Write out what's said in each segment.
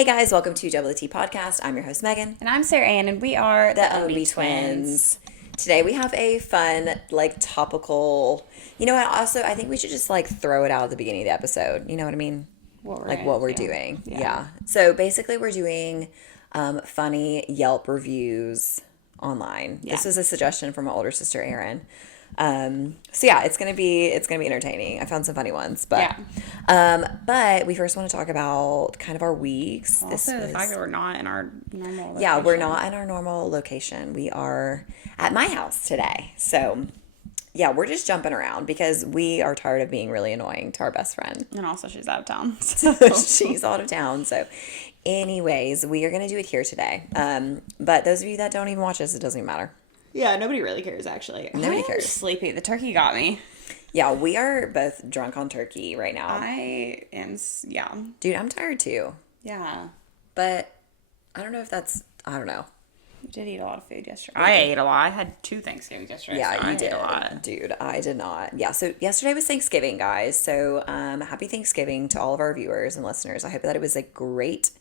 Hey guys, welcome to WT Podcast. I'm your host Megan. And I'm Sarah Ann, and we are the OB Twins. Today we have a fun, topical. You know what? Also, I think we should just throw it out at the beginning of the episode. You know what I mean? What we're doing. Yeah. So basically, we're doing funny Yelp reviews online. Yeah. This was a suggestion from my older sister Erin. It's gonna be entertaining. I found some funny ones, but we first want to talk about kind of our weeks. Also, the fact that we're not in our normal location. Yeah, we're not in our normal location. We are at my house today. So yeah, we're just jumping around because we are tired of being really annoying to our best friend. And also she's out of town. So. She's out of town. So anyways, we are gonna do it here today. But those of you that don't even watch us, it doesn't even matter. Yeah, nobody really cares, actually. Nobody cares. Sleepy. The turkey got me. Yeah, we are both drunk on turkey right now. I am, yeah. Dude, I'm tired too. Yeah. But I don't know if that's, I don't know. You did eat a lot of food yesterday. I ate a lot. I had 2 Thanksgivings yesterday. Yeah, so you did. A lot. Dude, I did not. Yeah, so yesterday was Thanksgiving, guys. So happy Thanksgiving to all of our viewers and listeners. I hope that it was a great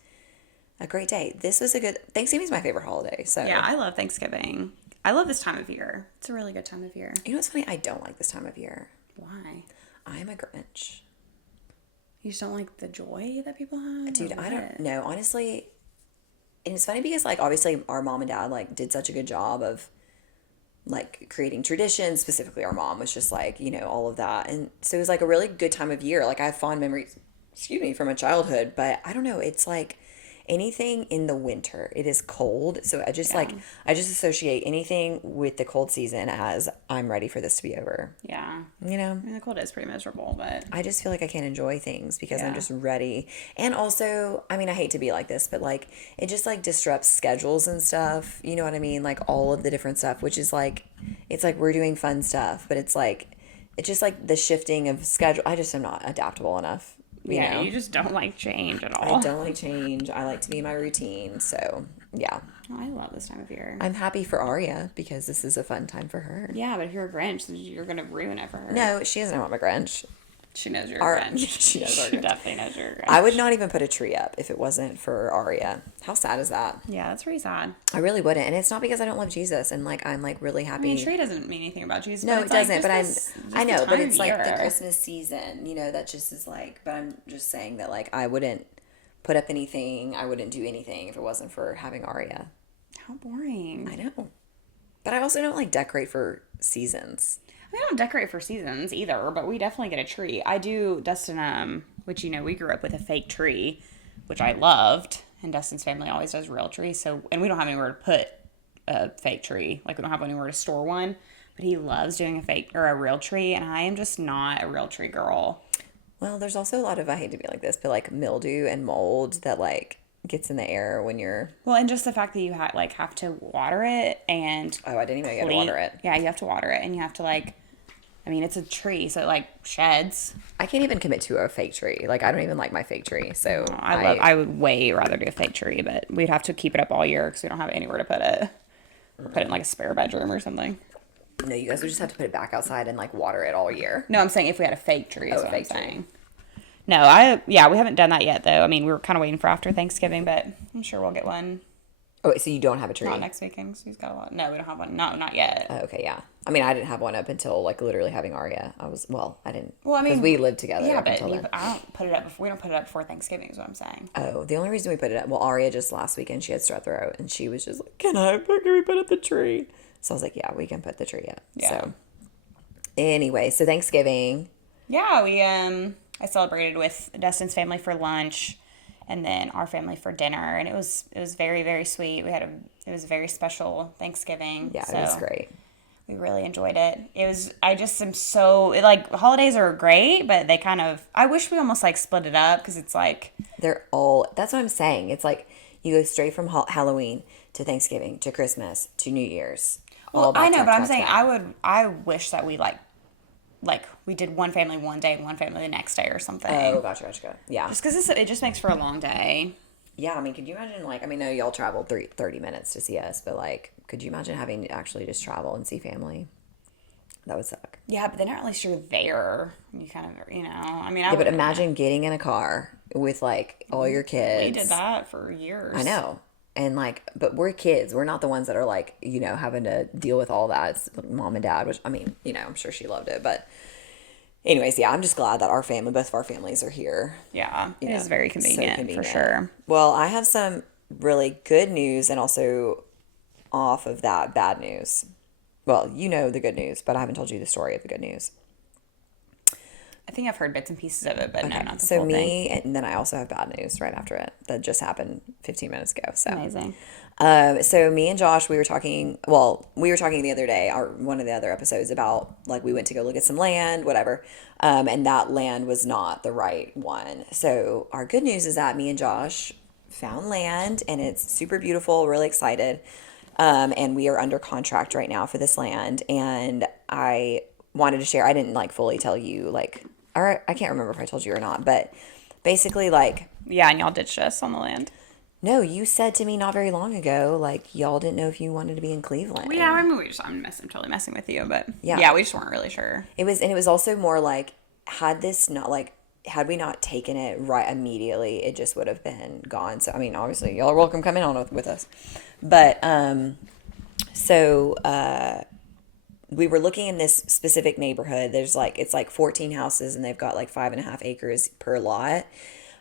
day. This was a good, Thanksgiving is my favorite holiday. So yeah, I love Thanksgiving. I love this time of year. It's a really good time of year. You know what's funny? I don't like this time of year. Why? I'm a Grinch. You just don't like the joy that people have? Dude, I don't know. Honestly, and it's funny because, obviously our mom and dad, did such a good job of, creating traditions. Specifically, our mom was just, all of that. And so it was, a really good time of year. I have fond memories, from my childhood. But I don't know. It's, anything in the winter, it is cold. So I just I just associate anything with the cold season as I'm ready for this to be over. Yeah. You know? I mean, the cold is pretty miserable, but I just feel like I can't enjoy things because I'm just ready. And also, I mean, I hate to be like this, but it just disrupts schedules and stuff. You know what I mean? All of the different stuff, which is it's we're doing fun stuff, but it's just the shifting of schedule. I just am not adaptable enough. You just don't like change at all. I don't like change. I like to be in my routine. So, yeah. Oh, I love this time of year. I'm happy for Aria because this is a fun time for her. Yeah, but if you're a Grinch, then you're going to ruin it for her. No, she doesn't know I'm a Grinch. She knows you're a Grinch. She knows She definitely knows you're a Grinch. I would not even put a tree up if it wasn't for Aria. How sad is that? Yeah, that's pretty sad. I really wouldn't. And it's not because I don't love Jesus and I'm really happy. I mean, tree doesn't mean anything about Jesus. No, it doesn't. But I know, but it's the Christmas season, that just is but I'm just saying that I wouldn't put up anything. I wouldn't do anything if it wasn't for having Aria. How boring. I know. But I also don't decorate for seasons. We don't decorate for seasons either, but we definitely get a tree. I do, Dustin, which, we grew up with a fake tree, which I loved, and Dustin's family always does real trees, and we don't have anywhere to put a fake tree. We don't have anywhere to store one, but he loves doing a fake or a real tree, and I am just not a real tree girl. Well, there's also a lot of, I hate to be like this, but mildew and mold that gets in the air when you're... Well, and just the fact that you have to water it and... Oh, I didn't even get to water it. Yeah, you have to water it, and you have to I mean, it's a tree, so it sheds. I can't even commit to a fake tree. I don't even like my fake tree, so... I would way rather do a fake tree, but we'd have to keep it up all year because we don't have anywhere to put it. Or put it in a spare bedroom or something. No, you guys would just have to put it back outside and water it all year. No, I'm saying if we had a fake tree is what I'm saying. No, we haven't done that yet, though. I mean, we were kind of waiting for after Thanksgiving, but I'm sure we'll get one. Oh, wait, so you don't have a tree? Not next weekend, so he's got a lot. No, we don't have one. No, not yet. Oh, okay, yeah. I mean, I didn't have one up until, literally having Aria. I didn't. Well, I mean... Because we lived together. Yeah, but I don't put it up before... We don't put it up before Thanksgiving is what I'm saying. Oh, the only reason we put it up... Well, Aria just last weekend, she had strep throat, and she was just can we put up the tree? So I was like, yeah, we can put the tree up. Yeah. So, anyway, so Thanksgiving. Yeah, I celebrated with Dustin's family for lunch, and then our family for dinner, and it was very, very sweet. It was a very special Thanksgiving. Yeah, it was great. We really enjoyed it. I just am so holidays are great, but they kind of I wish we almost split it up because it's they're all. That's what I'm saying. It's you go straight from Halloween to Thanksgiving to Christmas to New Year's. Well, I know, but I'm saying I wish that we we did one family one day and one family the next day or something. Oh, gotcha. Yeah. Just because it just makes for a long day. Yeah, I mean, could you imagine, I know y'all traveled 30 minutes to see us, but, could you imagine having to actually just travel and see family? That would suck. Yeah, but then at least you're there. You kind of, you know, I mean, Yeah, but imagine getting in a car with like all your kids. We did that for years. I know. And like, but we're kids. We're not the ones that are like, you know, having to deal with all that. It's mom and dad, which I mean, you know, I'm sure she loved it. But anyways, yeah, I'm just glad that both of our families are here. Yeah, it is very convenient, for sure. Well, I have some really good news and also off of that bad news. Well, you know the good news, but I haven't told you the story of the good news. I think I've heard bits and pieces of it, but no, not the So whole thing. and then I also have bad news right after it that just happened 15 minutes ago. So Amazing. So me and Josh, we were talking the other day, or one of the other episodes about like we went to go look at some land, whatever. And that land was not the right one. So our good news is that me and Josh found land and it's super beautiful, really excited. And we are under contract right now for this land. And I wanted to share, I didn't like fully tell you like, or I can't remember if I told you or not, but basically like, yeah, and y'all ditched us on the land. no, you said to me not very long ago, like y'all didn't know if you wanted to be in Cleveland. Well, yeah, I mean, I'm totally messing with you, but yeah, we just weren't really sure. It was also more like, had we not taken it right immediately, it just would have been gone. So, I mean, obviously y'all are welcome coming on with us. But, we were looking in this specific neighborhood. There's like, it's like 14 houses and they've got like 5.5 acres per lot.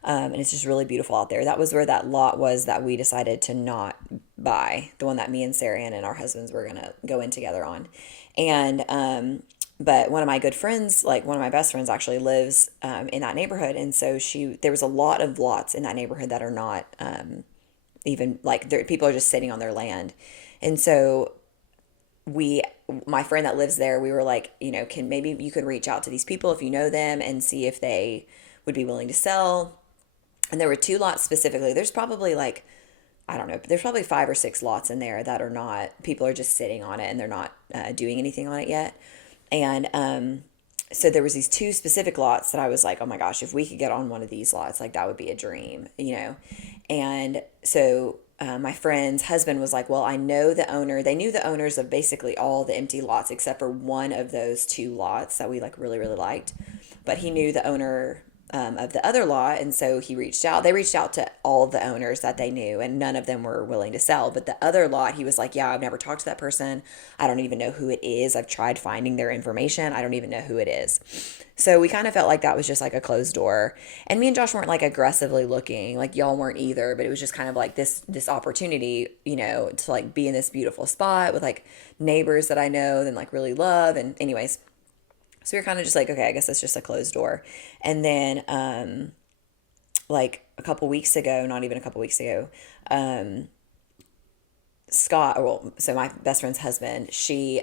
And it's just really beautiful out there. That was where that lot was that we decided to not buy, the one that me and Sarah Ann and our husbands were going to go in together on. And, but one of my good friends, like one of my best friends actually lives, in that neighborhood. And so there was a lot of lots in that neighborhood that are not, even like people are just sitting on their land. And so my friend that lives there, we were like, you know, maybe you could reach out to these people if you know them and see if they would be willing to sell. And there were 2 lots specifically. There's probably like, I don't know, there's probably 5 or 6 lots in there that are not, people are just sitting on it and they're not doing anything on it yet. And so there was these 2 specific lots that I was like, oh my gosh, if we could get on one of these lots, like that would be a dream, you know? And so my friend's husband was like, well, I know they knew the owners of basically all the empty lots except for one of those 2 lots that we like really, really liked. But he knew the owner of the other lot, and so they reached out to all the owners that they knew, and none of them were willing to sell. But the other lot, he was like, yeah, I've never talked to that person. I don't even know who it is. I've tried finding their information. I don't even know who it is. So we kind of felt like that was just like a closed door. And me and Josh weren't like aggressively looking, like y'all weren't either, but it was just kind of like this opportunity, you know, to like be in this beautiful spot with like neighbors that I know and like really love. And anyways, so we were kind of just like, okay, I guess that's just a closed door. And then, like a couple weeks ago, not even a couple weeks ago, Scott, so my best friend's husband, he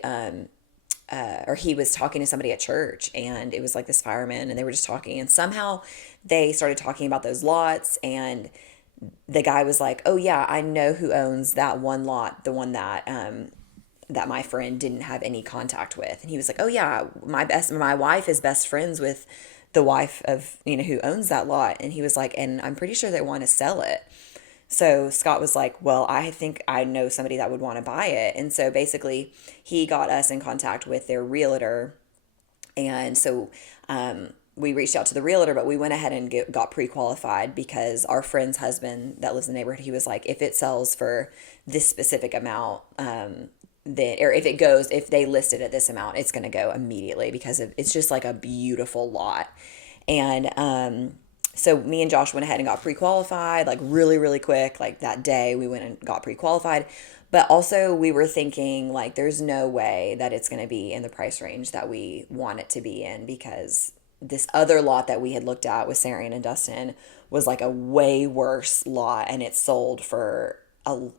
was talking to somebody at church, and it was like this fireman, and they were just talking, and somehow they started talking about those lots, and the guy was like, oh yeah, I know who owns that one lot, the one that my friend didn't have any contact with. And he was like, oh yeah, my wife is best friends with the wife of, you know, who owns that lot. And he was like, and I'm pretty sure they want to sell it. So Scott was like, well, I think I know somebody that would want to buy it. And so basically he got us in contact with their realtor. And so, we reached out to the realtor, but we went ahead and got pre-qualified because our friend's husband that lives in the neighborhood, he was like, if it sells for this specific amount, if they list it at this amount, it's going to go immediately because it's just like a beautiful lot. And so me and Josh went ahead and got pre-qualified, like really, really quick. Like that day we went and got pre-qualified. But also we were thinking like there's no way that it's going to be in the price range that we want it to be in, because this other lot that we had looked at with Sarah Ann and Dustin was like a way worse lot, and it sold for a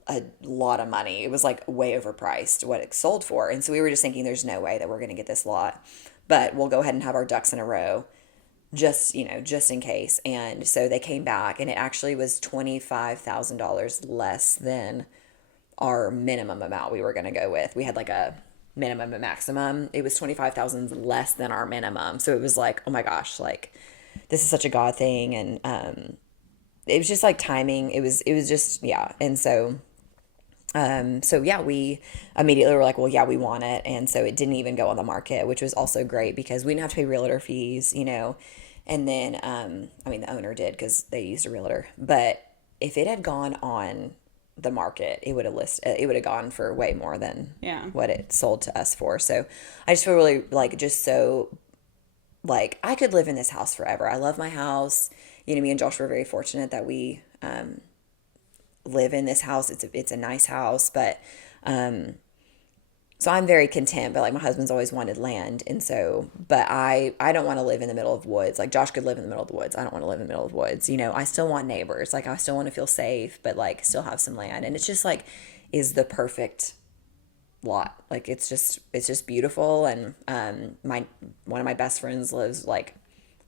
lot of money. It was like way overpriced what it sold for. And so we were just thinking there's no way that we're going to get this lot, but we'll go ahead and have our ducks in a row just in case. And so they came back, and it actually was $25,000 less than our minimum amount we were going to go with. We had like a minimum and maximum. It was 25,000 less than our minimum. So it was like, oh my gosh, like this is such a God thing. And, it was just like timing. It was just, yeah. And so, So yeah, we immediately were like, well, yeah, we want it. And so it didn't even go on the market, which was also great because we didn't have to pay realtor fees, And then, I mean, the owner did because they used a realtor. But if it had gone on the market, it would have gone for way more than what it sold to us for. So I just feel really like just so like I could live in this house forever. I love my house. Me and Josh were very fortunate that we live in this house. It's a nice house, but so I'm very content. But like my husband's always wanted land, and so but I don't want to live in the middle of woods. Like Josh could live in the middle of the woods. I don't want to live in the middle of woods. I still want neighbors. Like I still want to feel safe, but like still have some land. And it's just like is the perfect lot. Like it's just beautiful. And one of my best friends lives like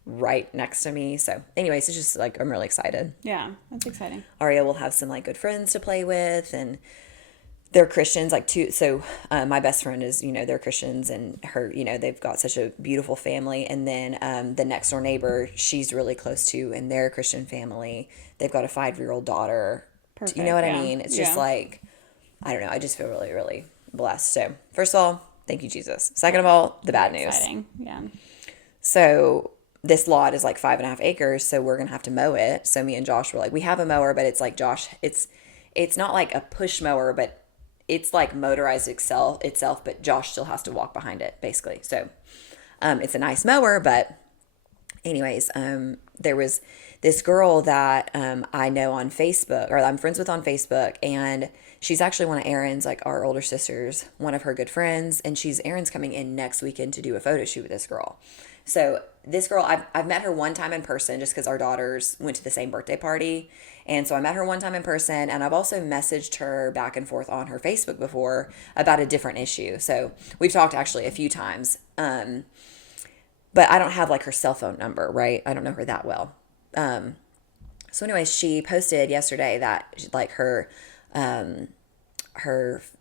right next to me. So anyways, it's just like I'm really excited. Yeah, that's exciting. Aria will have some like good friends to play with, and they're Christians, like two. So my best friend is, they're Christians, and her, they've got such a beautiful family. And then the next door neighbor, she's really close to, and they're a Christian family. They've got a 5-year-old daughter. Perfect. You know what I mean? It's just like, I don't know. I just feel really, really blessed. So first of all, thank you, Jesus. Second of all, the bad news. Exciting. Yeah. So this lot is like 5.5 acres, so we're gonna have to mow it. So me and Josh were like, we have a mower, but it's like Josh, it's not like a push mower, but it's like motorized itself, but Josh still has to walk behind it, basically. So it's a nice mower, but anyways, there was this girl that I know on Facebook, or I'm friends with on Facebook, and she's actually one of Erin's, like our older sister's, one of her good friends, and Erin's coming in next weekend to do a photo shoot with this girl. So this girl, I've met her one time in person just because our daughters went to the same birthday party. And so I met her one time in person, and I've also messaged her back and forth on her Facebook before about a different issue. So we've talked actually a few times. But I don't have like her cell phone number, right? I don't know her that well. So anyways, she posted yesterday that like her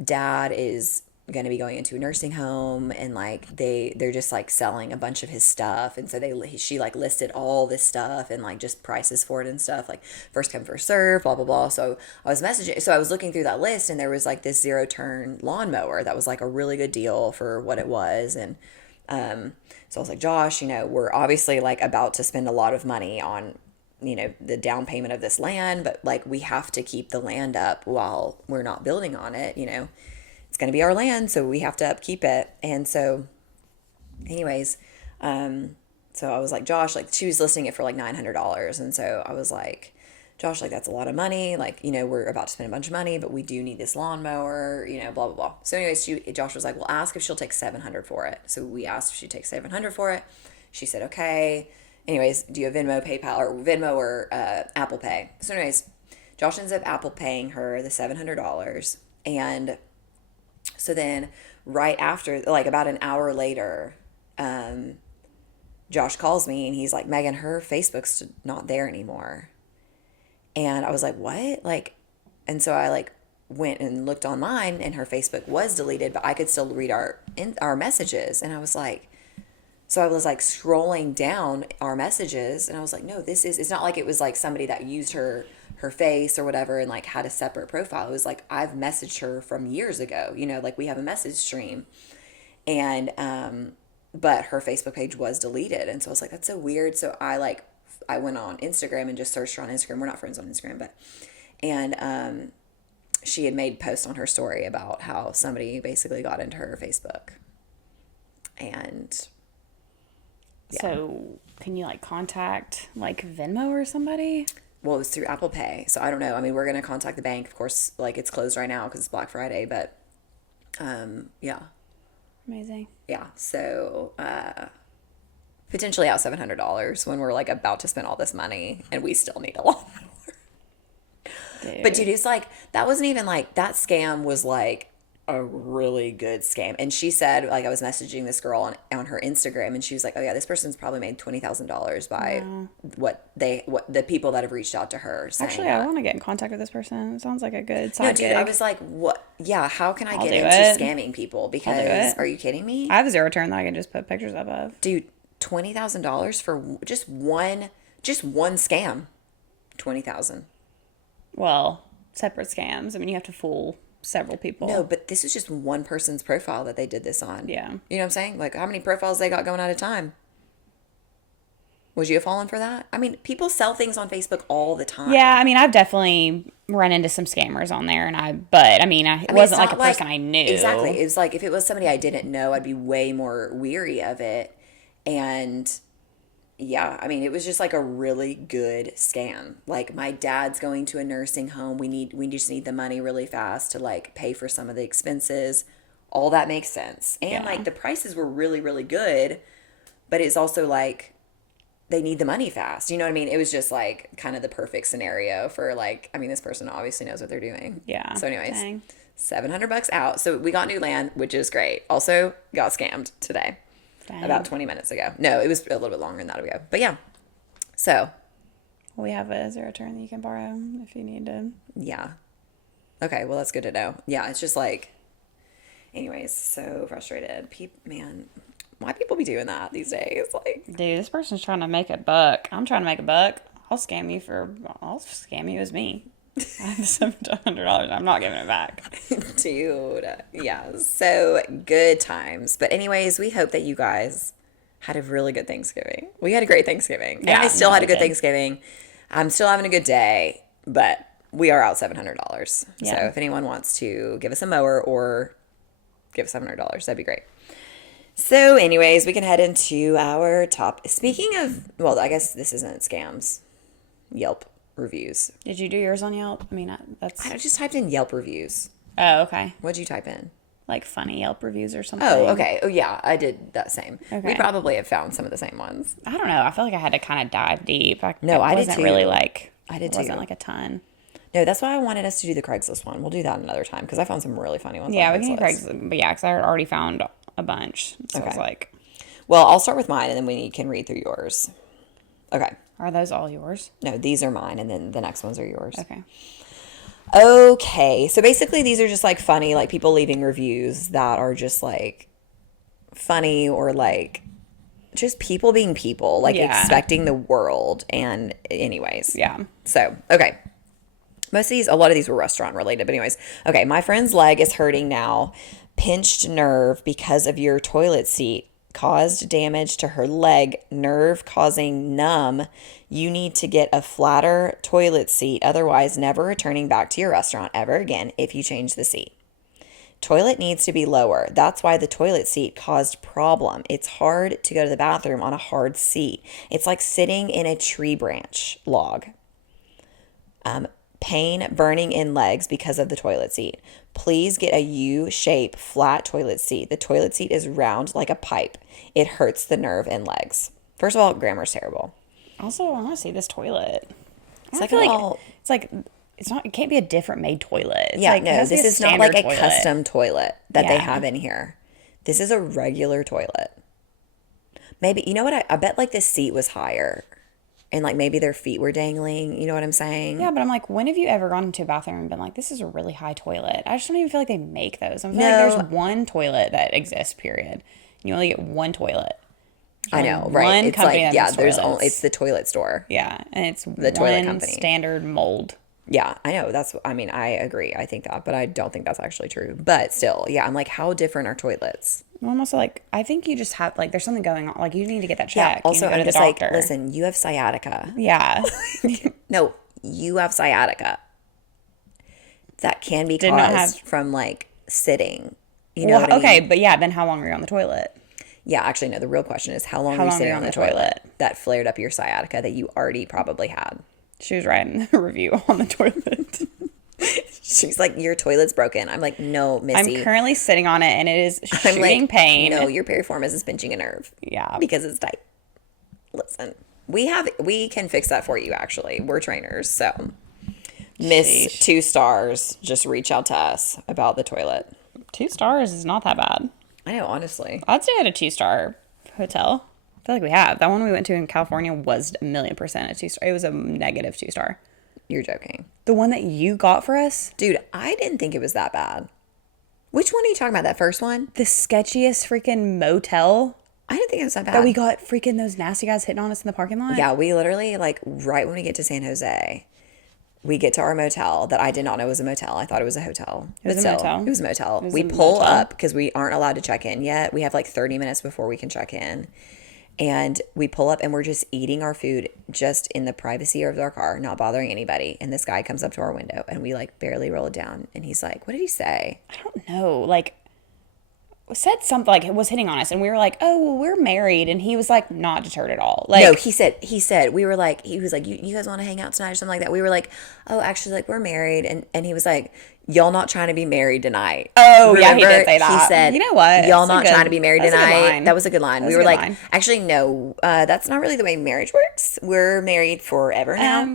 dad is going to be going into a nursing home, and like they're just like selling a bunch of his stuff, and so she like listed all this stuff and like just prices for it and stuff, like first come first serve, blah blah blah. So I was looking through that list, and there was like this 0-turn lawnmower that was like a really good deal for what it was. And so I was like, Josh, we're obviously like about to spend a lot of money on the down payment of this land, but like we have to keep the land up while we're not building on it. It's going to be our land, so we have to upkeep it. And so anyways, so I was like, Josh, like she was listing it for like $900. And so I was like, Josh, like that's a lot of money. Like, we're about to spend a bunch of money, but we do need this lawnmower, blah, blah, blah. So anyways, Josh was like, well, ask if she'll take $700 for it. So we asked if she'd take $700 for it. She said, okay. Anyways, do you have Venmo, PayPal, or Venmo or Apple Pay? So anyways, Josh ends up Apple paying her the $700. And so then right after, like about an hour later, Josh calls me and he's like, Megan, her Facebook's not there anymore. And I was like, what? Like, and so I like went and looked online, and her Facebook was deleted, but I could still read our messages. And I was like, so I was like scrolling down our messages, and I was like, no, it's not like it was like somebody that used her face or whatever and like had a separate profile. It was like I've messaged her from years ago, like we have a message stream. And but her Facebook page was deleted. And so I was like, that's so weird. So I went on Instagram and just searched her on Instagram. We're not friends on Instagram, but she had made posts on her story about how somebody basically got into her Facebook. And yeah. So can you like contact like Venmo or somebody? Well, it was through Apple Pay. So I don't know. I mean, we're going to contact the bank. Of course, like it's closed right now because it's Black Friday, but yeah. Amazing. Yeah. So potentially out $700 when we're like about to spend all this money and we still need a lawnmower. But dude, it's like, that wasn't even like, that scam was like a really good scam. And she said, like, I was messaging this girl on her Instagram, and she was like, oh yeah, this person's probably made $20,000 by what the people that have reached out to her. Actually, I want to get in contact with this person. It sounds like a good side gig. I was like, what? Yeah, how can I get into scamming people? Because are you kidding me? I have a 0-turn that I can just put pictures up of. Dude, $20,000 for just one scam. $20,000. Well, separate scams. I mean, you have to fool several people. No, but this is just one person's profile that they did this on. Yeah. You know what I'm saying? Like, how many profiles they got going at a time? Would you have fallen for that? I mean, people sell things on Facebook all the time. Yeah, I mean, I've definitely run into some scammers on there, but I mean, it wasn't like a person I knew. Exactly. It was like, if it was somebody I didn't know, I'd be way more weary of it. And yeah, I mean, it was just like a really good scam. Like, my dad's going to a nursing home. We just need the money really fast to like pay for some of the expenses. All that makes sense. And like the prices were really, really good, but it's also like, they need the money fast. You know what I mean? It was just like kind of the perfect scenario for like, I mean, this person obviously knows what they're doing. Yeah. So anyways, dang. $700 out. So we got new land, which is great. Also got scammed today. Dang. About 20 minutes ago. No, it was a little bit longer than that ago. But yeah. So. We have a zero turn that you can borrow if you need to. Yeah. Okay. Well, that's good to know. Yeah. It's just like, anyways, so frustrated. Man. Why people be doing that these days? Like, dude, this person's trying to make a buck. I'm trying to make a buck. I'll scam you as me. I have $700. I'm not giving it back. Dude. Yeah. So good times. But anyways, we hope that you guys had a really good Thanksgiving. We had a great Thanksgiving. Yeah, and I still had a good Thanksgiving. I'm still having a good day, but we are out $700. Yeah. So if anyone wants to give us a mower or give us $700, that'd be great. So anyways, we can head into our top. Speaking of, well, I guess this isn't scams. Yelp reviews. Did you do yours on Yelp? I mean, I just typed in Yelp reviews. Oh, okay. What'd you type in? Like funny Yelp reviews or something. Oh, okay. Oh, yeah. I did that same. Okay. We probably have found some of the same ones. I don't know. I feel like I had to kind of dive deep. I did too. I did too. It wasn't like a ton. No, that's why I wanted us to do the Craigslist one. We'll do that another time because I found some really funny ones. Yeah, we can do Craigslist. But yeah, because I already found a bunch. So I was like... Well, I'll start with mine, and then we can read through yours. Okay. Are those all yours? No, these are mine, and then the next ones are yours. Okay. Okay. So basically, these are just like funny, like people leaving reviews that are just like funny or like just people being people, like expecting the world. And anyways. Yeah. So, okay. A lot of these were restaurant related, but anyways. Okay. My friend's leg is hurting now. Pinched nerve because of your toilet seat. Caused damage to her leg, nerve causing numb. You need to get a flatter toilet seat, otherwise never returning back to your restaurant ever again if you change the seat. Toilet needs to be lower. That's why the toilet seat caused problem. It's hard to go to the bathroom on a hard seat. It's like sitting in a tree branch log. Pain burning in legs because of the toilet seat. Please get a U-shape flat toilet seat. The toilet seat is round like a pipe. It hurts the nerve in legs. First of all, grammar's terrible. Also, I want to see this toilet. It's like it can't be a different made toilet. It's no, this is not like a custom toilet that they have in here. This is a regular toilet. Maybe, you know what? I bet like the seat was higher. And, like, maybe their feet were dangling. You know what I'm saying? Yeah, but I'm like, when have you ever gone into a bathroom and been like, this is a really high toilet? I just don't even feel like they make those. I feel like there's one toilet that exists, period. You only get one toilet. I know, right? One it's company like, it's the toilet store. Yeah, and it's the toilet company. Standard mold. Yeah, I know. I agree. I think that, but I don't think that's actually true. But still, yeah, I'm like, how different are toilets? Well, I'm also like, I think you just have, like, there's something going on. Like, you need to get that checked. Yeah, also, I'm just like, listen, you have sciatica. Yeah. No, you have sciatica. That can be caused from, like, sitting. You know what I mean? Okay, but yeah, then how long were you on the toilet? Yeah, actually, no, the real question is how long were you sitting on the toilet that flared up your sciatica that you already probably had? She was writing a review on the toilet. She's like, your toilet's broken. I'm like, no, Missy. I'm currently sitting on it, and it is shooting pain. No, your piriformis is pinching a nerve. Yeah. Because it's tight. Listen, we can fix that for you, actually. We're trainers, so. Miss 2 stars, just reach out to us about the toilet. 2 stars is not that bad. I know, honestly. I'd stay at a 2-star hotel. I feel like we have. That one we went to in California was 1,000,000% a 2-star. It was a negative 2-star. You're joking. The one that you got for us? Dude, I didn't think it was that bad. Which one are you talking about? That first one? The sketchiest freaking motel? I didn't think it was that bad. That we got freaking those nasty guys hitting on us in the parking lot? Yeah, we literally, like, right when we get to San Jose, we get to our motel that I did not know was a motel. I thought it was a hotel. It was a motel. It was a motel. It was We a pull motel. up because we aren't allowed to check in yet. We have like 30 minutes before we can check in. And we pull up and we're just eating our food just in the privacy of our car, not bothering anybody. And this guy comes up to our window and we like barely roll it down. And he's like, what did he say? I don't know. Like, said something like it was hitting on us, and we were like, "Oh, well, we're married," and he was like, not deterred at all. Like, No, he said, we were like, he was like, you guys want to hang out tonight or something like that. We were like, oh, actually, like, we're married. And he was like, y'all not trying to be married tonight. Oh, yeah, he Remember? did say that. He said, you know what? Y'all That's a not good- trying to be married that's a good tonight. line. That was a good line. That We was were a good like, line. actually, no, that's not really the way marriage works. We're married forever now.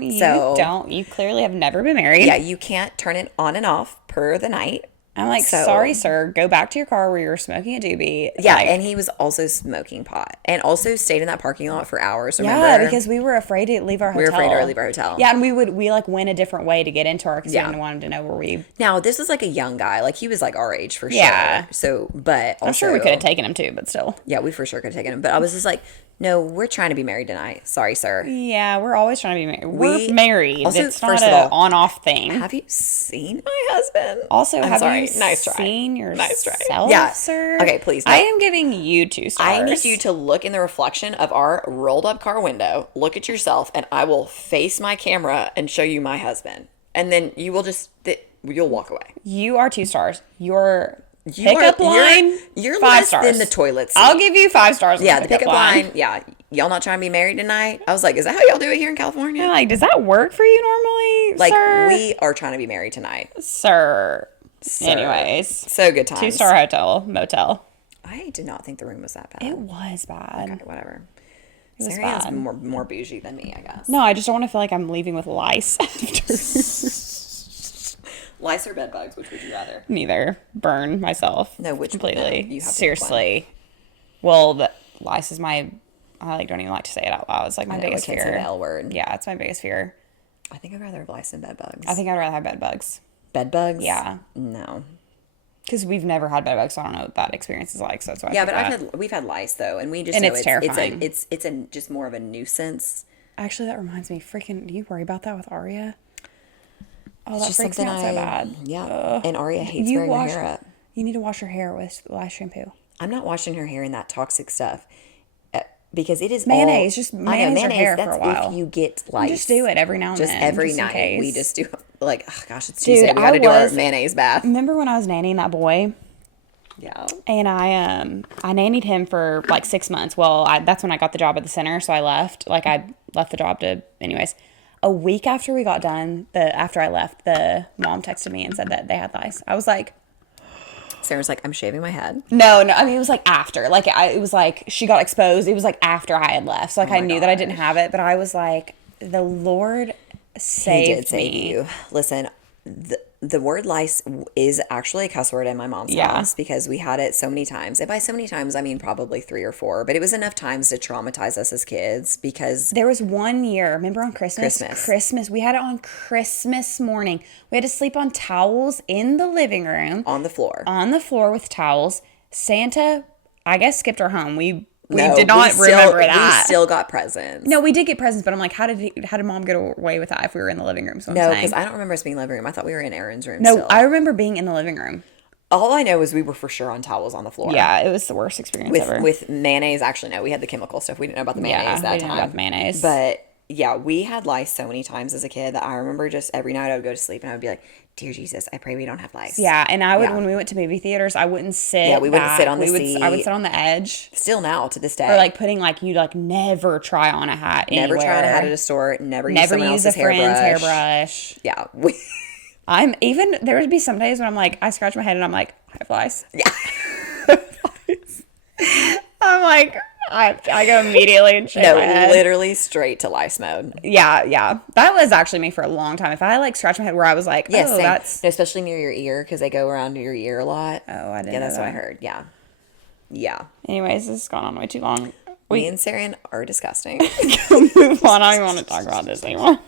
You clearly have never been married. Yeah, you can't turn it on and off per the night. I'm like, So- sorry, sir. Go back to your car where you're smoking a doobie. Yeah, Like, and he was also smoking pot and also stayed in that parking lot for hours. Remember? yeah, because we were afraid to leave our hotel. we were afraid to leave our hotel. Yeah, and we like went a different way to get into our because Yeah. we didn't want him to know where we. Now, this was like a young guy. Like, he was like our age for Yeah. sure. So, but also, I'm sure we could have taken him too, but still. Yeah, we for sure could have taken him. But I was just like, no, we're trying to be married tonight. Sorry, sir. Yeah, we're always trying to be married. We- We're married. also, It's not first of a all, on-off thing. Have you seen my husband? Also, I'm have sorry. you Nice try. seen yourself, Nice try. Yeah. sir? Okay, please, no. I am giving you 2 stars. I need you to look in the reflection of our rolled up car window, look at yourself, and I will face my camera and show you my husband. And then you will just, you'll walk away. You are 2 stars. Your You pickup are- line, you're 5 less stars. than the toilet seat. I'll give you 5 stars. On Yeah, the pickup line. Yeah. Y'all not trying to be married tonight? I was like, is that how y'all do it here in California? I'm like, does that work for you normally, Like, sir? we are trying to be married tonight. Sir. Sir. Anyways, So good times. 2-star hotel, motel. I did not think the room was that bad. It was bad. Okay, whatever. was Sarah is bad. more bougie than me, I guess. No, I just don't want to feel like I'm leaving with lice after. Lice or bed bugs, which would you rather? Neither. Burn myself. No, which one? completely. No, you have to pick Seriously. Well, the lice is my. I like don't even like to say it out loud. It's like my I know, I biggest can't fear. say the L word. Yeah, it's my biggest fear. I think I'd rather have lice than bed bugs. I think I'd rather have bed bugs bed bugs? Yeah. No. because we've never had bed bugs, so I don't know what that experience is like. So that's why. I Yeah, picked but that. we've had lice though, and we just And know it's terrifying. It's a just more of a nuisance. Actually, that reminds me. Freaking, do you worry about that with Aria? Oh, It's that just freaks me out so bad. Yeah, Ugh. and Aria hates You wearing her wash- hair up. You need to wash your hair with lice shampoo. I'm not washing her hair in that toxic stuff because it is Mayonnaise, all, just I know, mayonnaise your hair for that's a while. if you get lice. Just do it every now and Just then. every just in night. case. We just do like, oh gosh, it's Dude, Tuesday. We got to do our was- mayonnaise bath. Remember when I was nannying that boy? Yeah. And I nannied him for like 6 months. Well, that's when I got the job at the center, so I left. Like I left the job to, anyways. A week after we got done, after I left, the mom texted me and said that they had lice. I was like, Sarah's like, I'm shaving my head. no. I mean, it was like after. Like it was like she got exposed. It was like after I had left. So like Oh I my knew that I didn't gosh. have it, but I was like, the Lord He saved did save me. you. Listen, the word lice is actually a cuss word in my mom's Yeah. house because we had it so many times. And by so many times, I mean probably 3 or 4. But it was enough times to traumatize us as kids because There was one year, remember on Christmas? Christmas. We had it on Christmas morning. We had to sleep on towels in the living room, on the floor. on the floor with towels. Santa, I guess, skipped our home. We No, did not remember that. We still got presents. No, we did get presents, but I'm like, how did mom get away with that if we were in the living room? So No, because I don't remember us being in the living room. I thought we were in Aaron's room No, still. I remember being in the living room. All I know is we were for sure on towels on the floor. Yeah, it was the worst experience ever. With mayonnaise. Actually, no, we had the chemical stuff. We didn't know about the mayonnaise that we didn't time. know about the mayonnaise. But yeah, we had lice so many times as a kid that I remember just every night I would go to sleep and I would be like, "Dear Jesus, I pray we don't have lice." Yeah, and I would Yeah. when we went to movie theaters, I wouldn't sit. Yeah, we wouldn't back. sit on the I would seat. sit on the edge. Still now to this day. Or like putting like you like never try on a hat. never anywhere. try on a hat at a store. Never use Never someone use a else's friend's hairbrush. hairbrush. Yeah. There would be some days when I'm like, I scratch my head and I'm like, I have lice. Yeah. I'm like, I go immediately and shake No, my head. literally straight to lice mode. Yeah. That was actually me for a long time. If I like scratch my head where I was like, Yeah, oh, same. that's. No, especially near your ear because they go around your ear a lot. Oh, I didn't Yeah, know that's what I that. heard. Yeah. Yeah. Anyways, this has gone on way too long. Me and Saren are disgusting. Move on. I don't want to talk about this anymore.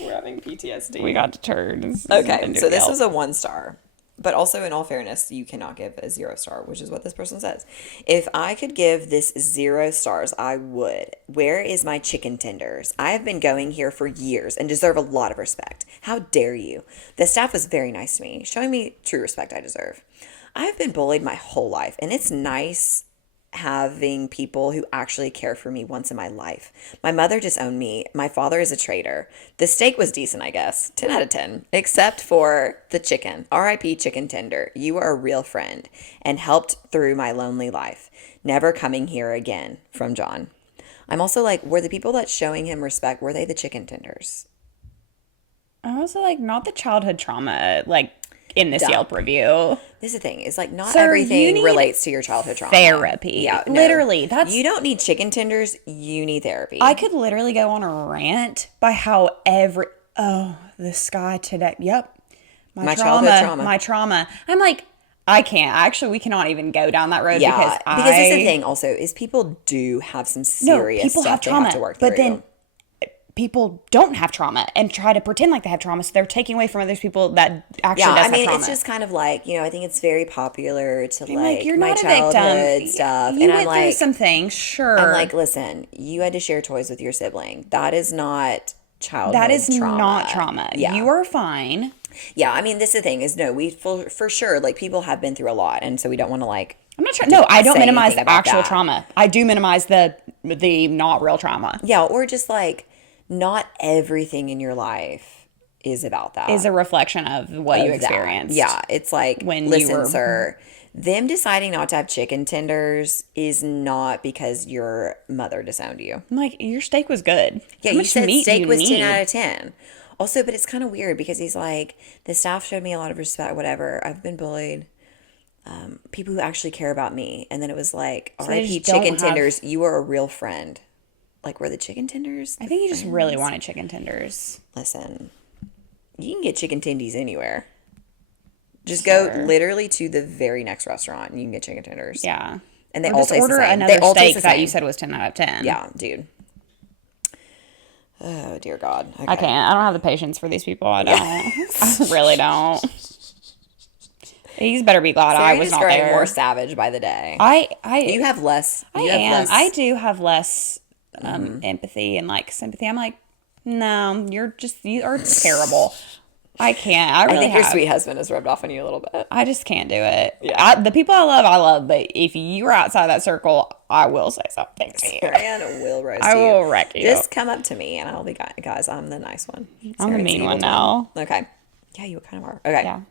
We're having PTSD. We got deterred. Okay, so this was a 1 star. But also, in all fairness, you cannot give a 0 star, which is what this person says. If I could give this 0 stars, I would. Where is my chicken tenders? I have been going here for years and deserve a lot of respect. How dare you? The staff was very nice to me, showing me true respect I deserve. I have been bullied my whole life, and it's nice having people who actually care for me once in my life. My mother disowned me. My father is a traitor. The steak was decent, I guess. 10 out of 10. Except for the chicken. R.I.P. chicken tender. You are a real friend and helped through my lonely life. Never coming here again. From John. I'm also like, were the people that showing him respect, were they the chicken tenders? I'm also like, not the childhood trauma, like, in this Yelp review. This is the thing. It's like not everything relates to your childhood trauma. Therapy. Yeah. No. Literally. You don't need chicken tenders. You need therapy. I could literally go on a rant by how this guy today. Yep. My trauma. My trauma. I'm like, I can't. Actually, we cannot even go down that road because this is the thing also is people do have some serious stuff have trauma, they have to work through. But then people don't have trauma and try to pretend like they have trauma, so they're taking away from other people that actually does have trauma. It's just kind of like, I think it's very popular to you're my not childhood a victim. stuff. You went through some things, sure. I'm like, listen, you had to share toys with your sibling. That is not childhood trauma. That is not trauma. Yeah. You are fine. Yeah, this is the thing is, no, we for sure, like, people have been through a lot, and so we don't want to, like... I'm not trying... No, I don't minimize the actual trauma. I do minimize the not real trauma. Yeah, or just, like... Not everything in your life is about that. Is a reflection of what you experienced. Yeah, it's like, listen, sir, them deciding not to have chicken tenders is not because your mother disowned you. I'm like, your steak was good. Yeah, you said steak was 10 out of 10. Also, but it's kind of weird because he's like, the staff showed me a lot of respect, whatever. I've been bullied. People who actually care about me. And then it was like, R.I.P. chicken tenders, you are a real friend. Like, were the chicken tenders? I think he just really wanted chicken tenders. Listen, you can get chicken tendies anywhere. Just go literally to the very next restaurant and you can get chicken tenders. Yeah. And they all taste the same. Another steak that you said was 10 out of 10. Yeah, dude. Oh, dear God. Okay. I can't. I don't have the patience for these people. I don't. I really don't. He's better be glad I was not there. More savage by the day. You have less. I do have less empathy and like sympathy. I'm like, no, you are terrible. I can't. I think your sweet husband has rubbed off on you a little bit. I just can't do it. Yeah. The people I love. But if you are outside that circle, I will say something to you. Sarah will roast you. I will wreck you. Just come up to me and I'll be, guys, I'm the nice one. I'm the mean one now. Okay. Yeah, you kind of are. Okay. Yeah.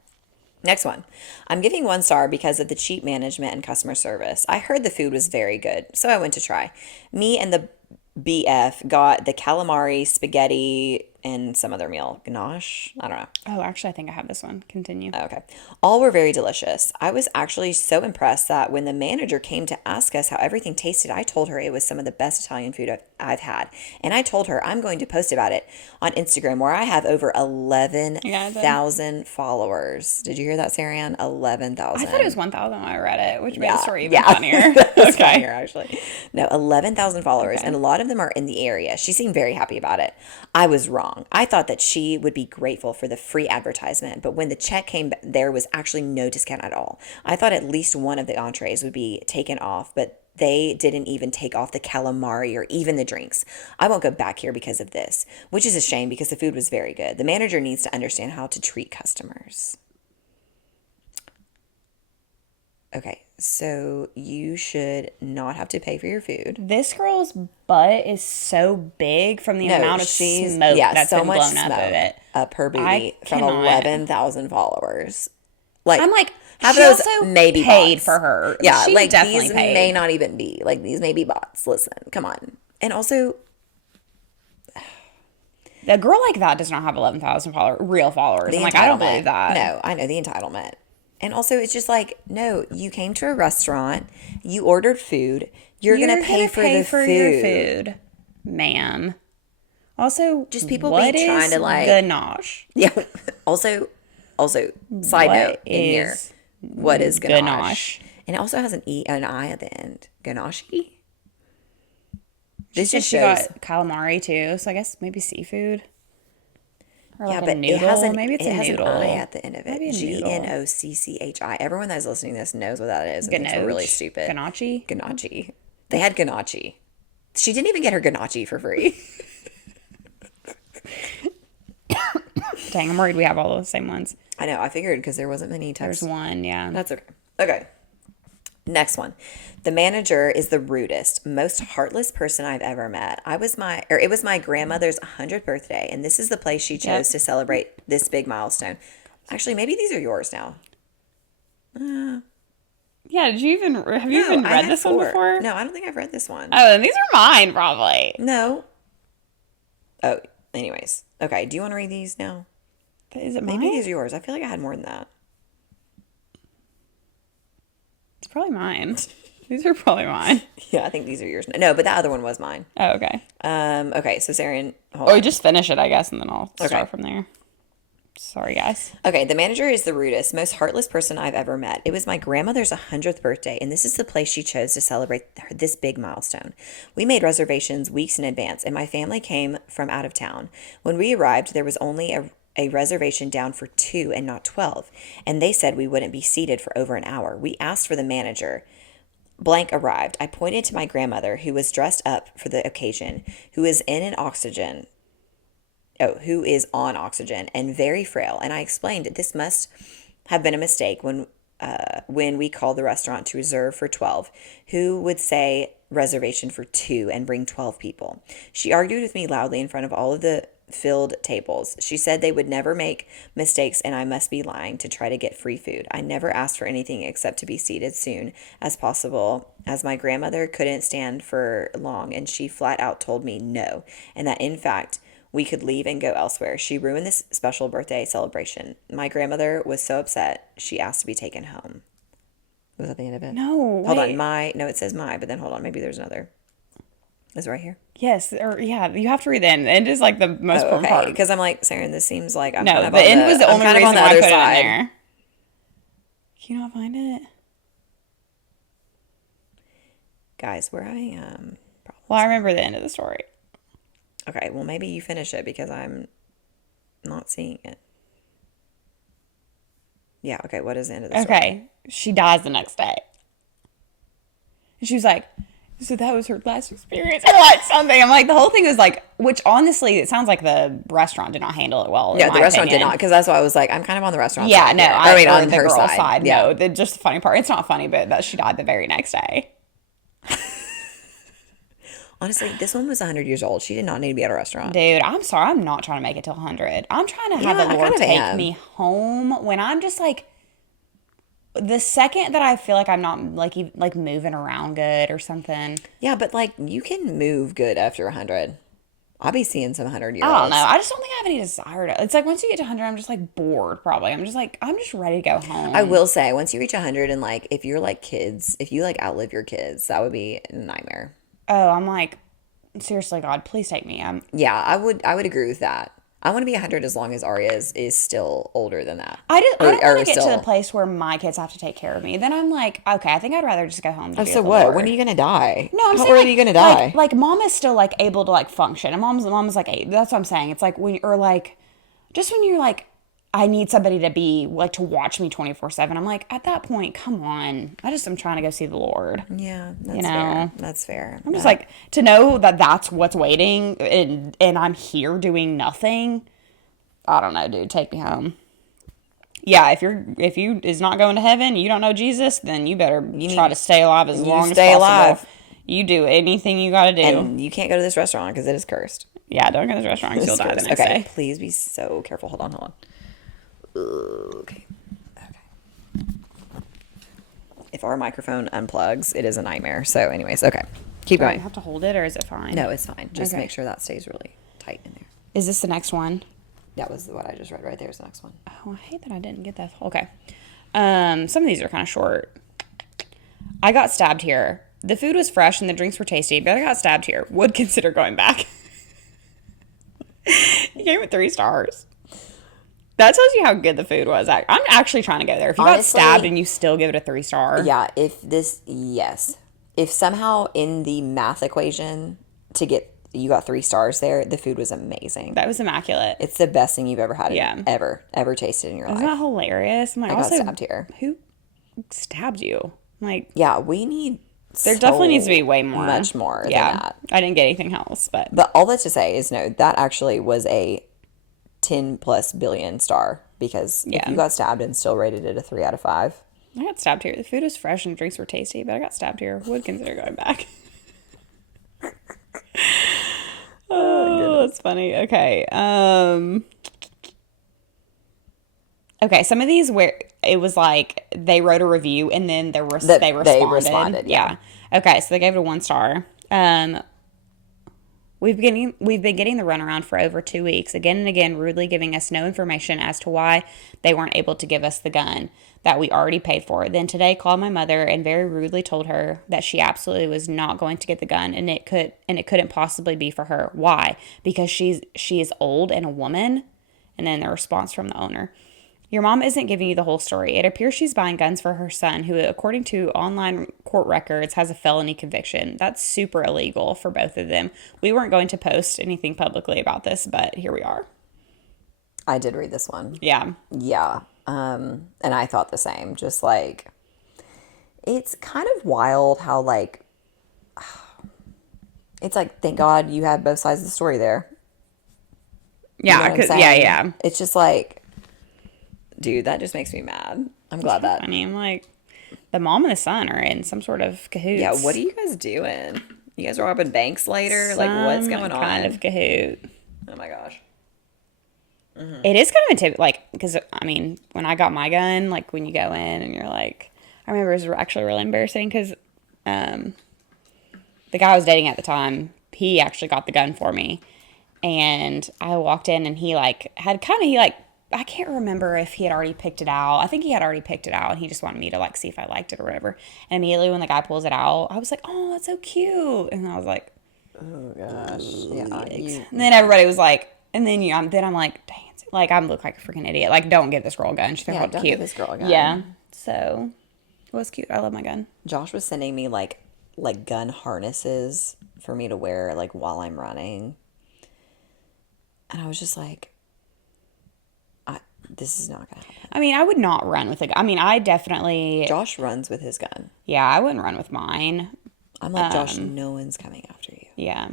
Next one. I'm giving 1 star because of the cheap management and customer service. I heard the food was very good, so I went to try. Me and the BF got the calamari, spaghetti, and some other meal. Ganache? I don't know. Oh, actually, I think I have this one. Continue. Okay. All were very delicious. I was actually so impressed that when the manager came to ask us how everything tasted, I told her it was some of the best Italian food I've had. And I told her I'm going to post about it on Instagram, where I have over 11,000 followers. Did you hear that, Sarianne? 11,000. I thought it was 1,000 when I read it, which made the story even funnier. That's funnier, actually. No, 11,000 followers, and a lot of them are in the area. She seemed very happy about it. I was wrong. I thought that she would be grateful for the free advertisement, but when the check came, there was actually no discount at all. I thought at least one of the entrees would be taken off, but they didn't even take off the calamari or even the drinks. I won't go back here because of this, which is a shame because the food was very good. The manager needs to understand how to treat customers. Okay, so you should not have to pay for your food. This girl's butt is so big from the amount of smoke that's been blown up of it. Up her booty from 11,000 followers. Like, I'm like, have she those also maybe paid bots. For her. Yeah, she like definitely these paid. may not even be. Like, these may be bots. Listen, come on. And also, a girl like that does not have 11,000 real followers. I'm like, I don't believe that. No, I know the entitlement. And also, it's just like, no, you came to a restaurant, you ordered food, you're going to pay for your food, ma'am. Also, just people be trying to like ganache. Yeah. Also, side note in here, what is ganache? And it also has an I at the end. Ganache. This just shows got calamari too, so I guess maybe seafood. Or like a noodle. Maybe it's a noodle. It has an I at the end of it. Maybe a noodle. Gnocchi. Everyone that's listening to this knows what that is. And thinks we're really stupid. Gnocchi? Gnocchi. They had gnocchi. She didn't even get her gnocchi for free. Dang, I'm worried we have all the same ones. I know. I figured because there wasn't many types. There's one, yeah. That's okay. Okay. Next one. The manager is the rudest, most heartless person I've ever met. It was my grandmother's 100th birthday, and this is the place she chose to celebrate this big milestone. Actually, maybe these are yours now. Yeah, have you even read this one before? No, I don't think I've read this one. Oh, then these are mine, probably. No. Oh, anyways. Okay, do you want to read these now? Is it mine? Maybe these are yours. I feel like I had more than that. It's probably mine. These are probably mine. Yeah, I think these are yours. No, but that other one was mine. Oh, okay. Okay, so Sarah, hold on. Just finish it, I guess, and then I'll start from there. Sorry, guys. Okay, the manager is the rudest, most heartless person I've ever met. It was my grandmother's 100th birthday, and this is the place she chose to celebrate this big milestone. We made reservations weeks in advance, and my family came from out of town. When we arrived, there was only a reservation down for 2 and not 12, and they said we wouldn't be seated for over an hour. We asked for the manager. Blank arrived. I pointed to my grandmother, who was dressed up for the occasion, who is on oxygen and very frail, and I explained this must have been a mistake when we called the restaurant to reserve for 12. Who would say reservation for 2 and bring 12 people? She argued with me loudly in front of all of the filled tables. She said they would never make mistakes and I must be lying to try to get free food. I never asked for anything except to be seated soon as possible, as my grandmother couldn't stand for long, and she flat out told me no, and that in fact we could leave and go elsewhere. She ruined this special birthday celebration. My grandmother was so upset, she asked to be taken home. Was that the end of it? No, Hold on. No, it says my, but then hold on. Maybe there's another. Is it right here? Yes, or yeah, you have to read the end. The end is like the most important part. Because I'm like, Sarah, this seems like I'm no, kind of the end was the only reason why I put it in there. Can you not find it? Guys, we're having problems. Well, I remember the end of the story. Okay, well, maybe you finish it because I'm not seeing it. Yeah, okay, what is the end of the story? Okay, she dies the next day. And she was like, so that was her last experience or like something. I'm like, the whole thing was like, which honestly, it sounds like the restaurant did not handle it well. Yeah, the restaurant did not, because that's why I was like, I'm kind of on the restaurant side. Yeah, no, I mean, on the her girl's side. Yeah. No, just the funny part. It's not funny, but that she died the very next day. Honestly, this one was 100 years old. She did not need to be at a restaurant. Dude, I'm sorry. I'm not trying to make it till 100. I'm trying to have the Lord take me home when I'm just like, the second that I feel like I'm not like moving around good or something. Yeah, but like you can move good after 100. I'll be seeing some 100-year-olds. I don't know. I just don't think I have any desire to. It's like once you get to 100, I'm just like bored probably. I'm just ready to go home. I will say, once you reach 100 and like if you're like kids, if you like outlive your kids, that would be a nightmare. Oh, I'm like, seriously, God, please take me. Yeah, I would agree with that. I want to be 100 as long as Arya is still older than that. I don't want to get to the place where my kids have to take care of me. Then I'm like, okay, I think I'd rather just go home. So what? Lord. When are you gonna die? No, I'm saying How early are you gonna die? Like mom is still like able to like function, and mom's like 8. That's what I'm saying. It's like when you're like, just when you're like, I need somebody to be like to watch me 24/7. I'm like, at that point, come on. I'm trying to go see the Lord. Yeah, that's fair. That's fair. I'm just like, to know that that's what's waiting, and I'm here doing nothing. I don't know, dude. Take me home. Yeah, if you is not going to heaven, you don't know Jesus, then you better try to stay alive as long as possible. Alive. You do anything you got to do. And you can't go to this restaurant because it is cursed. Yeah, don't go to this restaurant because you'll die the next day. Please be so careful. Hold on. Okay. If our microphone unplugs, it is a nightmare. So anyways, okay. Keep going. Do you have to hold it or is it fine? No, it's fine. Just make sure that stays really tight in there. Is this the next one? That was what I just read right there is the next one. Oh, I hate that I didn't get that. Okay. Some of these are kind of short. I got stabbed here. The food was fresh and the drinks were tasty, but I got stabbed here. Would consider going back. You gave it 3 stars. That tells you how good the food was. I'm actually trying to go there. If you got stabbed and you still give it a 3-star. Yeah, yes. If somehow in the math equation to get you got 3 stars there. The food was amazing. That was immaculate. It's the best thing you've ever had. Yeah. Ever tasted in your life. Isn't that hilarious? I'm like, I got also, stabbed here. who stabbed you? Like, Yeah, we need there definitely needs to be way more. Much more than that. I didn't get anything else, but all that to say is, no, that actually was a 10 plus billion star, because if you got stabbed and still rated it a 3 out of 5. I got stabbed here. The food was fresh and drinks were tasty, but I got stabbed here. Would consider going back. Oh, that's funny. Okay. Okay, some of these where it was like they wrote a review and then they responded. They responded, yeah. Okay, so they gave it a 1 star. We've been getting the runaround for over 2 weeks, again and again, rudely giving us no information as to why they weren't able to give us the gun that we already paid for. Then today called my mother and very rudely told her that she absolutely was not going to get the gun, and it couldn't possibly be for her. Why? Because she is old and a woman. And then the response from the owner: your mom isn't giving you the whole story. It appears she's buying guns for her son, who, according to online court records, has a felony conviction. That's super illegal for both of them. We weren't going to post anything publicly about this, but here we are. I did read this one. Yeah. Yeah. And I thought the same. Just like, it's kind of wild how, like, it's like, thank God you had both sides of the story there. Yeah. You know what I'm saying? Yeah. It's just like, dude, that just makes me mad. I'm glad that. I mean, like, the mom and the son are in some sort of cahoots. Yeah, what are you guys doing? You guys are robbing banks later? Like, what's going on? Kind of cahoot. Oh my gosh. Mm-hmm. It is kind of intimidating, like, because, I mean, when I got my gun, like, when you go in and you're like, I remember it was actually really embarrassing because the guy I was dating at the time, he actually got the gun for me. And I walked in and he, like, I can't remember if he had already picked it out. I think he had already picked it out, and he just wanted me to, like, see if I liked it or whatever. And immediately when the guy pulls it out, I was like, oh, that's so cute. And I was like, oh gosh. Yeah. And then everybody was like, and then I'm like, dang, like, I look like a freaking idiot. Like, don't give this girl a gun. She's don't cute. give this girl a gun. Yeah. So it was cute. I love my gun. Josh was sending me like gun harnesses for me to wear, like, while I'm running. And I was just like, this is not going to happen. I mean, I would not run with a gun. I mean, I definitely... Josh runs with his gun. Yeah, I wouldn't run with mine. I'm like, Josh, no one's coming after you. Yeah.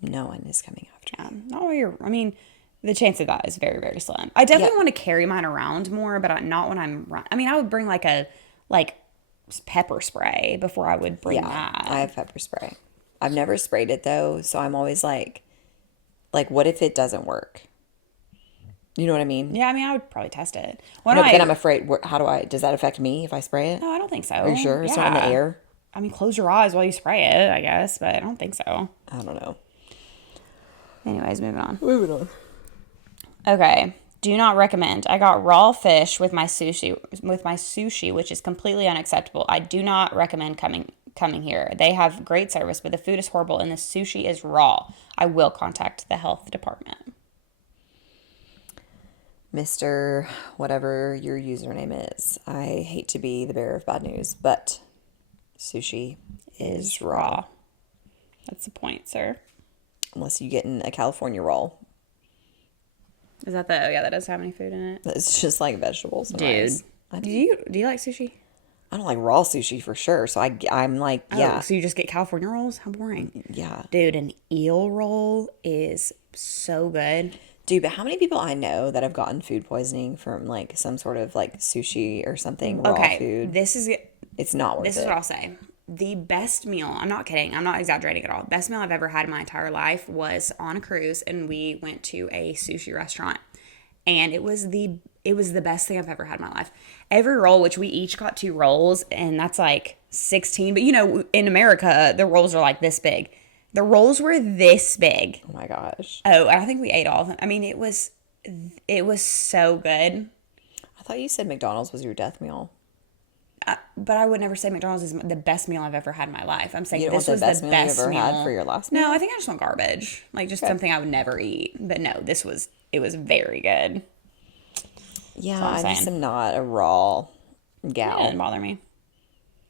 No one is coming after you. Not while you're... I mean, the chance of that is very, very slim. I definitely want to carry mine around more, but not when I'm running. I mean, I would bring like pepper spray before I would bring that. I have pepper spray. I've never sprayed it though, so I'm always like, what if it doesn't work? You know what I mean? Yeah, I mean, I would probably test it. But then I'm afraid, does that affect me if I spray it? No, I don't think so. Are you sure? It's not in the air? I mean, close your eyes while you spray it, I guess, but I don't think so. I don't know. Anyways, moving on. Moving on. Okay. Do not recommend. I got raw fish with my sushi, which is completely unacceptable. I do not recommend coming here. They have great service, but the food is horrible and the sushi is raw. I will contact the health department. Mr. whatever your username is. I hate to be the bearer of bad news, but sushi is raw. That's the point, sir. Unless you get in a California roll. Is that that doesn't have any food in it? It's just like vegetables. Dude. Do you like sushi? I don't like raw sushi for sure. So I'm like, yeah. Oh, so you just get California rolls? How boring. Yeah. Dude, an eel roll is so good. Dude, but how many people I know that have gotten food poisoning from like some sort of like sushi or something, raw food? It's not worth it. This is what I'll say. The best meal, I'm not kidding, I'm not exaggerating at all. Best meal I've ever had in my entire life was on a cruise, and we went to a sushi restaurant. And it was the best thing I've ever had in my life. Every roll, which we each got 2 rolls, and that's like 16. But, in America, the rolls are like this big. The rolls were this big. Oh, my gosh. Oh, I think we ate all of them. I mean, it was so good. I thought you said McDonald's was your death meal. But I would never say McDonald's is the best meal I've ever had in my life. I'm saying this was the best meal you've ever had for your last meal? No, I think I just want garbage. Like, just something I would never eat. But no, it was very good. Yeah, I just am not a raw gal. It didn't bother me.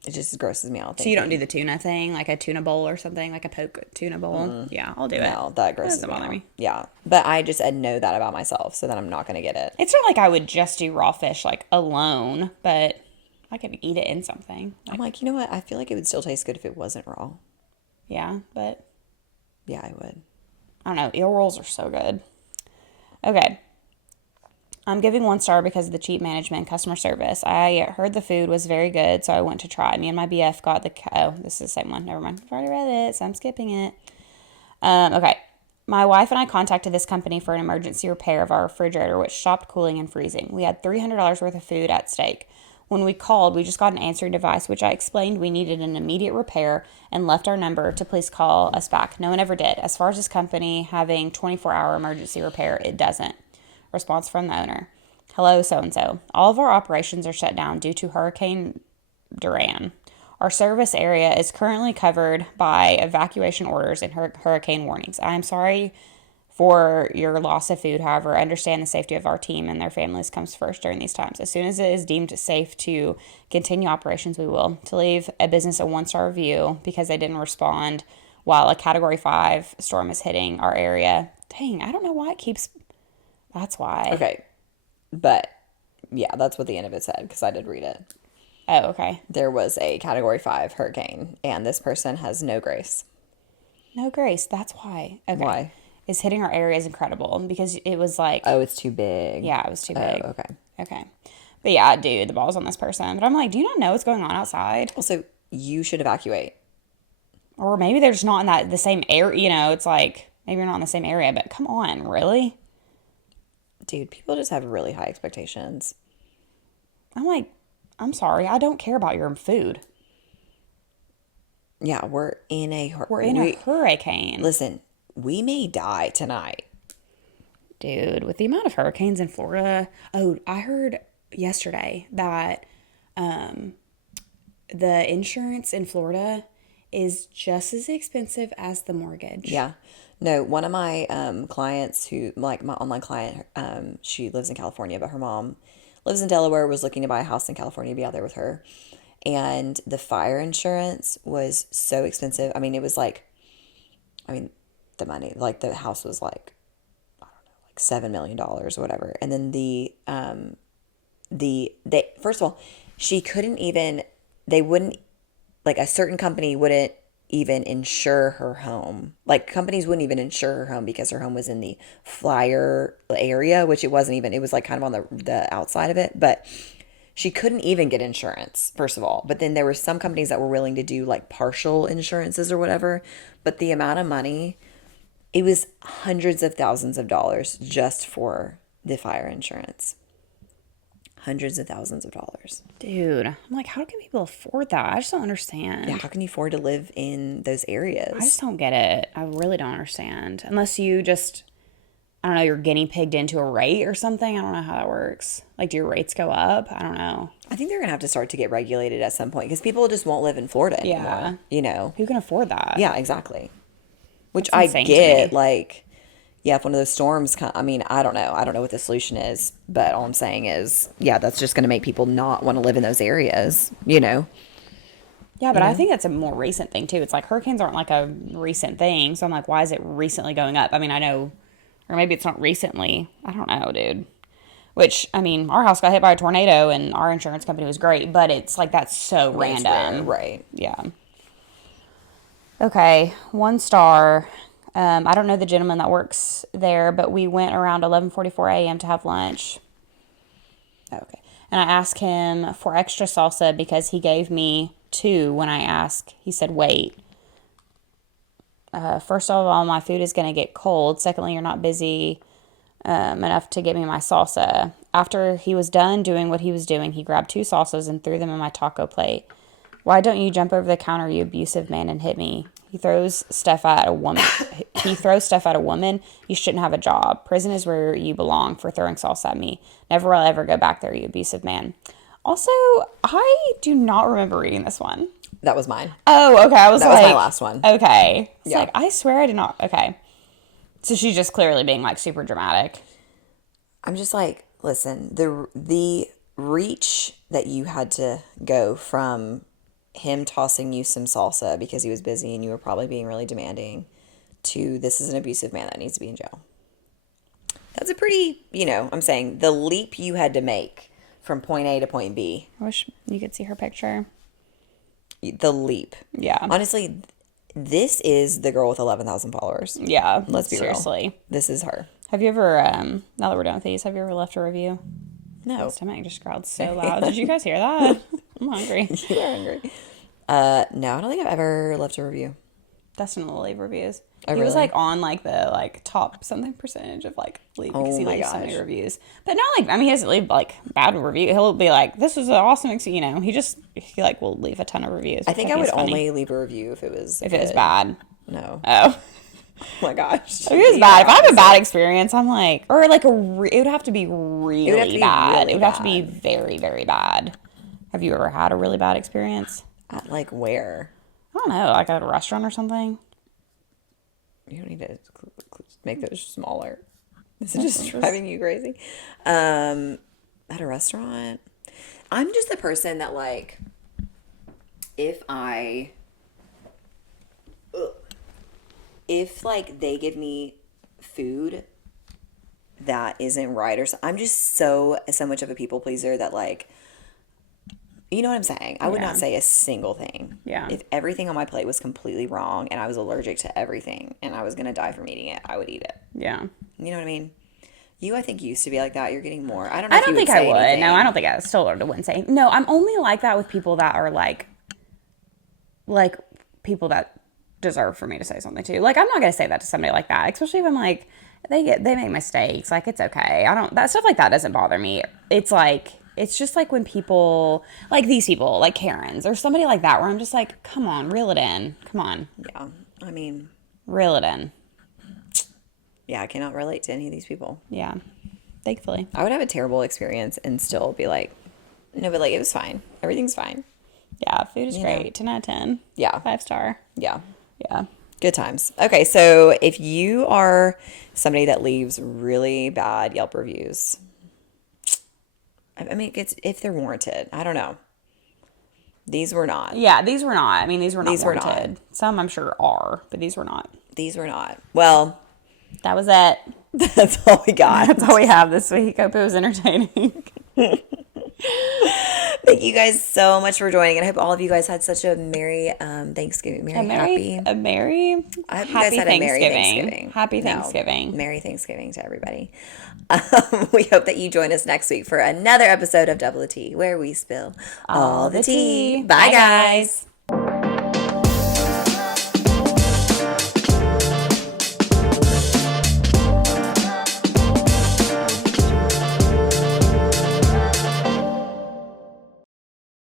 It just grosses me out. So you don't do the tuna thing, like a tuna bowl or something, like a poke tuna bowl? Yeah, I'll do it. No, that grosses me out. Yeah, but I just know that about myself, so then I'm not going to get it. It's not like I would just do raw fish, like, alone, but I could eat it in something. I'm like, you know what? I feel like it would still taste good if it wasn't raw. Yeah, but... Yeah, I would. I don't know. Eel rolls are so good. Okay. I'm giving 1 star because of the cheap management and customer service. I heard the food was very good, so I went to try. Me and my BF got the... Oh, this is the same one. Never mind. I've already read it, so I'm skipping it. Okay. My wife and I contacted this company for an emergency repair of our refrigerator, which stopped cooling and freezing. We had $300 worth of food at stake. When we called, we just got an answering device, which I explained we needed an immediate repair and left our number to please call us back. No one ever did. As far as this company having 24-hour emergency repair, it doesn't. Response from the owner. Hello, so-and-so. All of our operations are shut down due to Hurricane Duran. Our service area is currently covered by evacuation orders and hurricane warnings. I am sorry for your loss of food. However, understand the safety of our team and their families comes first during these times. As soon as it is deemed safe to continue operations, we will. To leave a business a 1-star review because they didn't respond while a Category 5 storm is hitting our area. Dang, I don't know why it keeps... That's why. Okay. But, yeah, that's what the end of it said, because I did read it. Oh, okay. There was a Category 5 hurricane, and this person has no grace. No grace. That's why. Okay. Why? Is hitting our area is incredible, because it was like... Oh, it's too big. Yeah, it was too big. Oh, okay. Okay. But yeah, dude, the ball's on this person. But I'm like, do you not know what's going on outside? Also, you should evacuate. Or maybe they're just not in the same area. You know, it's like, maybe you're not in the same area, but come on, really? Dude, people just have really high expectations. I'm like, I'm sorry, I don't care about your food. Yeah, we're in a hurricane. Listen, we may die tonight. Dude, with the amount of hurricanes in Florida. Oh, I heard yesterday that the insurance in Florida is just as expensive as the mortgage. Yeah. No, one of my clients who, like my online client, she lives in California, but her mom lives in Delaware, was looking to buy a house in California, be out there with her. And the fire insurance was so expensive. I mean, it was like, the money, like the house was like, I don't know, like $7 million or whatever. And then they first of all, she couldn't even, they wouldn't, like a certain company wouldn't even insure her home. Like companies wouldn't even insure her home because her home was in the flyer area, which it wasn't even, it was like kind of on the outside of it, but she couldn't even get insurance, first of all. But then there were some companies that were willing to do like partial insurances or whatever, but the amount of money, it was hundreds of thousands of dollars just for the fire insurance. Hundreds of thousands of dollars. Dude, I'm like, how can people afford that? I just don't understand. Yeah, how can you afford to live in those areas? I just don't get it. I really don't understand. Unless you just, I don't know, you're guinea pigged into a rate or something. I don't know how that works. Like, do your rates go up? I don't know. I think they're going to have to start to get regulated at some point because people just won't live in Florida anymore. Yeah. You know? Who can afford that? Yeah, exactly. Which That's I get, like... Yeah, if one of those storms come, I mean, I don't know. I don't know what the solution is, but all I'm saying is, yeah, that's just going to make people not want to live in those areas, you know? Yeah, but I think that's a more recent thing, too. It's like hurricanes aren't like a recent thing, so I'm like, why is it recently going up? I mean, I know, or maybe it's not recently. I don't know, dude. Which, I mean, our house got hit by a tornado, and our insurance company was great, but it's like, that's so random. Right. Yeah. Okay, 1 star. I don't know the gentleman that works there, but we went around 11:44 a.m. to have lunch. Okay. And I asked him for extra salsa because he gave me 2 when I asked. He said, wait. First of all, my food is going to get cold. Secondly, you're not busy enough to give me my salsa. After he was done doing what he was doing, he grabbed 2 salsas and threw them in my taco plate. Why don't you jump over the counter, you abusive man, and hit me? He throws stuff at a woman. You shouldn't have a job. Prison is where you belong for throwing salsa at me. Never will I ever go back there, you abusive man. Also, I do not remember reading this one. That was mine. Oh, okay. That was my last one. Okay. It's yeah. like, I swear I did not. Okay. So she's just clearly being like super dramatic. I'm just like, listen, the reach that you had to go from him tossing you some salsa because he was busy and you were probably being really demanding, to this is an abusive man that needs to be in jail. That's a pretty, I'm saying the leap you had to make from point A to point B. I wish you could see her picture. The leap. Yeah. Honestly, this is the girl with 11,000 followers. Yeah. Let's be seriously. real. This is her. Have you ever, now that we're done with these, have you ever left a review? No. My stomach just growled so loud. Did you guys hear that? I'm hungry. You are hungry. No, I don't think I've ever left a review. Dustin will leave reviews. Oh, he was really? on the top something percentage of leave because he leaves so many gosh. reviews. But not he doesn't leave bad review. He'll be like, this was an awesome, he will leave a ton of reviews. I think I would only leave a review if it was it was bad. No. Oh. Oh my gosh. If it was bad. If I have a bad experience, I'm like, or it would have to be really bad. It would have to be very, very bad. Have you ever had a really bad experience? At where? I don't know, at a restaurant or something. You don't need to make those smaller. This is just driving you crazy. At a restaurant, I'm just the person that if they give me food that isn't right or something, I'm just so much of a people pleaser that you know what I'm saying? I would not say a single thing. Yeah. If everything on my plate was completely wrong and I was allergic to everything and I was going to die from eating it, I would eat it. Yeah. You know what I mean? You, I think, used to be like that. You're getting more. I don't know I if don't you think would I say would. anything. No, I don't think I still wouldn't say. No, I'm only like that with people that are people that deserve for me to say something to. I'm not going to say that to somebody like that, especially if I'm they make mistakes. It's okay. That stuff like that doesn't bother me. It's just when people, these people, Karens, or somebody like that, where I'm just come on, reel it in. Come on. Yeah. I mean, reel it in. Yeah, I cannot relate to any of these people. Yeah. Thankfully. I would have a terrible experience and still be no, but it was fine. Everything's fine. Yeah, food is great. 10 out of 10. Yeah. 5-star. Yeah. Yeah. Good times. Okay, so if you are somebody that leaves really bad Yelp reviews, I mean, it's if they're warranted. I don't know. These were not. Yeah, these were not. I mean, these were not warranted. Were not. Some I'm sure are, but these were not. These were not. Well, that was it. That's all we got. That's all we have this week. Hope it was entertaining. Thank you guys so much for joining, and I hope all of you guys had such a merry Thanksgiving. Happy Thanksgiving. Happy Thanksgiving. Merry Thanksgiving to everybody. We hope that you join us next week for another episode of Double T, where we spill all the tea. Bye, guys.